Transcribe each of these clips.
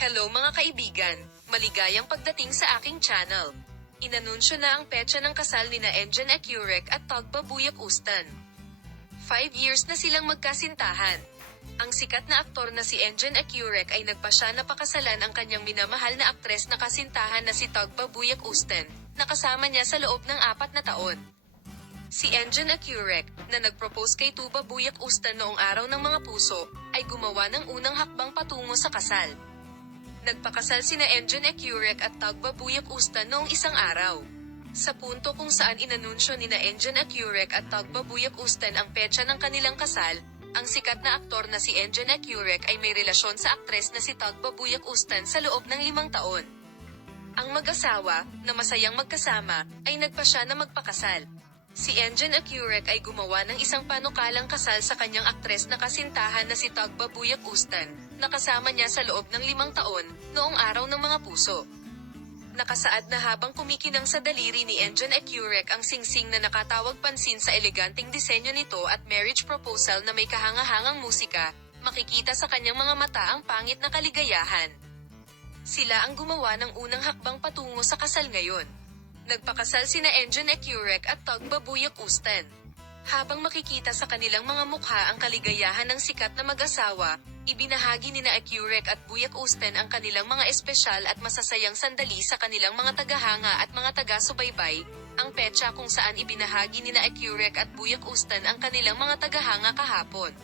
Hello mga kaibigan, maligayang pagdating sa aking channel. Inanunsyo na ang petsa ng kasal nina Engin Ecurek at Tagba Buyak Ustan. 5 years na silang magkasintahan. Ang sikat na aktor na si Engin Ecurek ay nagpasya na pakasalan ang kanyang minamahal na aktres na kasintahan na si Tagba Buyak Ustan, na kasama niya sa loob ng 4 na taon. Si Engin Ecurek, na nagpropose kay Tuba Buyak Ustan noong araw ng mga puso, ay gumawa ng unang hakbang patungo sa kasal. Nagpakasal sina Engin Ecurek at Tagba Buyak Ustan noong isang araw. Sa punto kung saan inanunsyo nina Engin Ecurek at Tagba Buyak Ustan ang petsa ng kanilang kasal, ang sikat na aktor na si Engin Ecurek ay may relasyon sa aktres na si Tagba Buyak Ustan sa loob ng 5 taon. Ang mag-asawa, na masayang magkasama, ay nagpasya na magpakasal. Si Engin Ecurek ay gumawa ng isang panukalang kasal sa kanyang aktres na kasintahan na si Tagba Buyak Ustan, na kasama niya sa loob ng 5 taon, noong araw ng mga puso. Nakasaad na habang kumikinang sa daliri ni Engin Ecurek ang singsing na nakatawag pansin sa eleganteng disenyo nito at marriage proposal na may kahangahangang musika, makikita sa kanyang mga mata ang pangit na kaligayahan. Sila ang gumawa ng unang hakbang patungo sa kasal ngayon. Nagpakasal sina Engin Ecurek at Tagba Buyak Ustan. Habang makikita sa kanilang mga mukha ang kaligayahan ng sikat na mag-asawa, ibinahagi nina Ecurek at Buyak Ustan ang kanilang mga espesyal at masasayang sandali sa kanilang mga tagahanga at mga taga-subaybay, ang petsa kung saan ibinahagi nina Ecurek at Buyak Ustan ang kanilang mga tagahanga kahapon.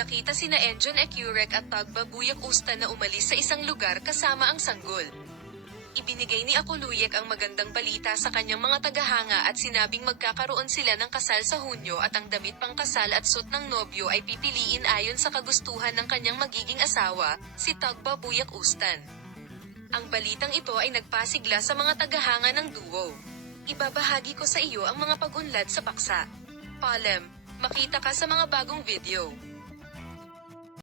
Nakita sina Engin Ecurek at Tagba Buyak Ustan na umalis sa isang lugar kasama ang sanggol. Ibinigay ni Akuluyek ang magandang balita sa kanyang mga tagahanga at sinabing magkakaroon sila ng kasal sa Hunyo at ang damit pang kasal at suot ng nobyo ay pipiliin ayon sa kagustuhan ng kanyang magiging asawa, si Tagba Buyak Ustan. Ang balitang ito ay nagpasigla sa mga tagahanga ng duo. Ibabahagi ko sa iyo ang mga pag-unlad sa paksa. Palem, makita ka sa mga bagong video.